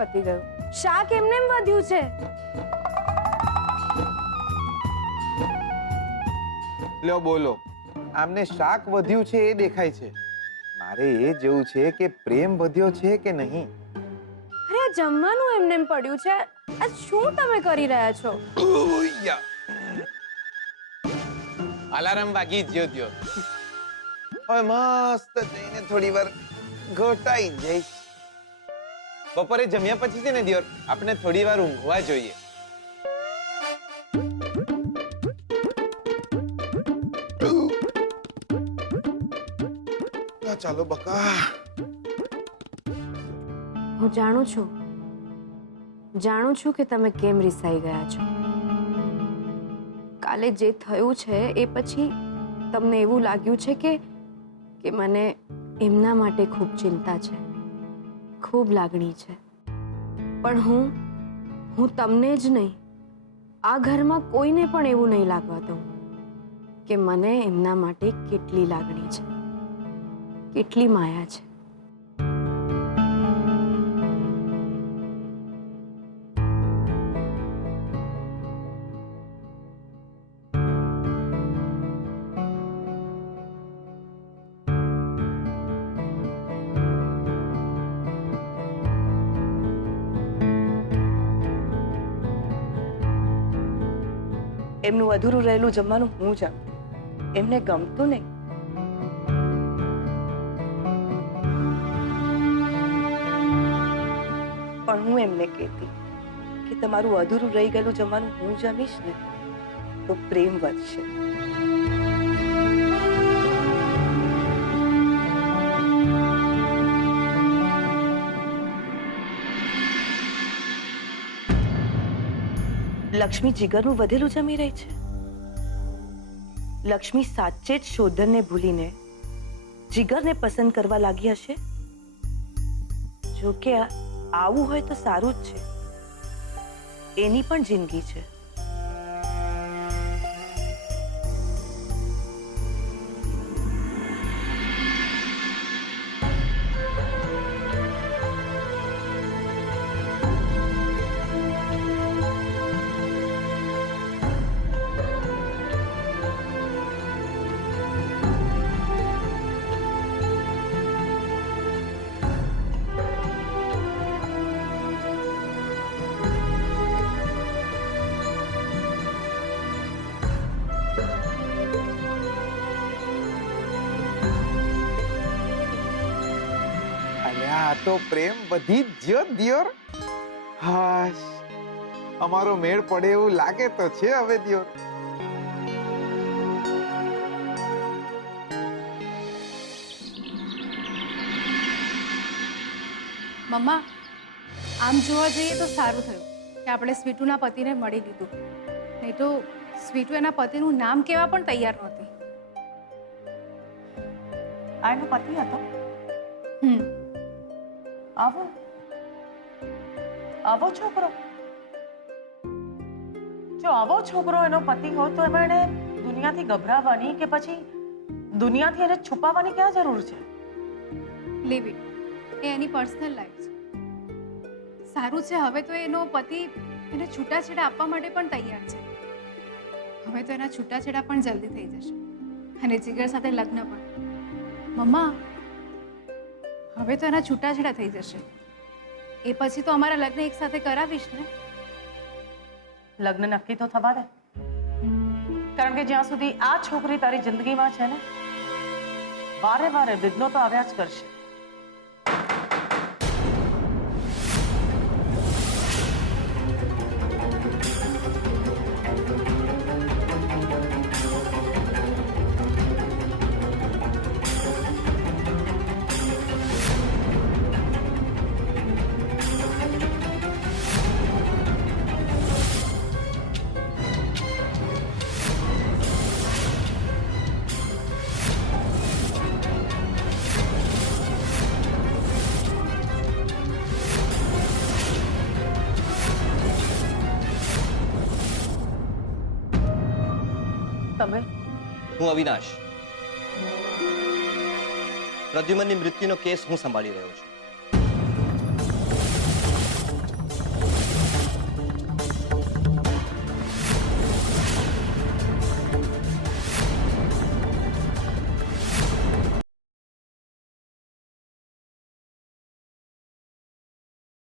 પતી ગયું. શાક એમને એમ વધ્યું છે. લ્યો બોલો, આમને શાક વધ્યું છે એ દેખાય છે. મારે એ જેવું છે કે પ્રેમ વધ્યો છે કે નહીં. અરે આ જમવાનું એમને એમ પડ્યું છે. આ શું તમે કરી રહ્યા છો? અલાર્મ વાગી જ્યો. હવે મસ્ત જઈને થોડી વાર ઘટાઈ જઈશ. બપોરે જમ્યા પછી છે ને દિયોર, આપણે થોડી વાર ઊંઘવા જોઈએ. ચાલો બકા. હું જાણું છું કે તમે કેમ રિસાઈ ગયા છો. કાલે જે થયું છે એ પછી તમને એવું લાગ્યું છે કે મને એમના માટે ખૂબ ચિંતા છે, ખૂબ લાગણી છે. પણ હું તમને જ નહીં, આ ઘરમાં કોઈને પણ એવું નહીં લાગવા દઉં કે મને એમના માટે કેટલી લાગણી છે, કેટલી માયા છે. એમનું અધૂરું રહેલું જમવાનું હું જમ. એમને ગમતું નહીં. પણ હું એમને કહેતી કે તમારું અધૂરું રહી ગયેલું જમવાનું હું જમીશ ને તો પ્રેમ વધશે. લક્ષ્મી જીગરનું વધેલું જમી રહી છે. લક્ષ્મી સાચે જ શોધનને ભૂલીને જીગરને પસંદ કરવા લાગી હશે. જો કે આવું હોય તો સારું જ છે. એની પણ જિંદગી છે. આ તો પ્રેમ વધી જ જ્યો દિયોર. હાશ, અમારો મેળ પડે એવું લાગે તો છે હવે દિયોર. મમ્મા, આમ જોવા જઈએ તો સારું થયું કે આપણે સ્વીટુના પતિને મળી લીધું. નહીં તો સ્વીટુ એના પતિનું નામ કહેવા પણ તૈયાર નહોતી. આ એનો પતિ હતો. આવો છોકરો. જો આવો છોકરો એનો પતિ હોય તો એમાં એને દુનિયાથી ગભરાવાની કે પછી દુનિયાથી એને છુપાવવાની ક્યાં જરૂર છે? Leave it. એ એની પર્સનલ લાઈફ છે. સારું છે, હવે તો એનો પતિ એને છૂટાછેડા આપવા માટે પણ તૈયાર છે. હવે તો એના છૂટાછેડા પણ જલ્દી થઈ જશે અને જીગર સાથે લગ્ન પણ. મમ્મા, હવે તો એના છૂટાછેડા થઈ જશે. એ પછી તો અમારા લગ્ન એક સાથે કરાવીશ ને. લગ્ન નક્કી તો થવા દે. કારણ કે જ્યાં સુધી આ છોકરી તારી જિંદગીમાં છે ને, વારે વારે વિઘ્નો તો આવ્યા જ કરશે. તમે? હું અવિનાશ. પ્રદ્યુમનની મૃત્યુનો કેસ હું સંભાળી રહ્યો છું.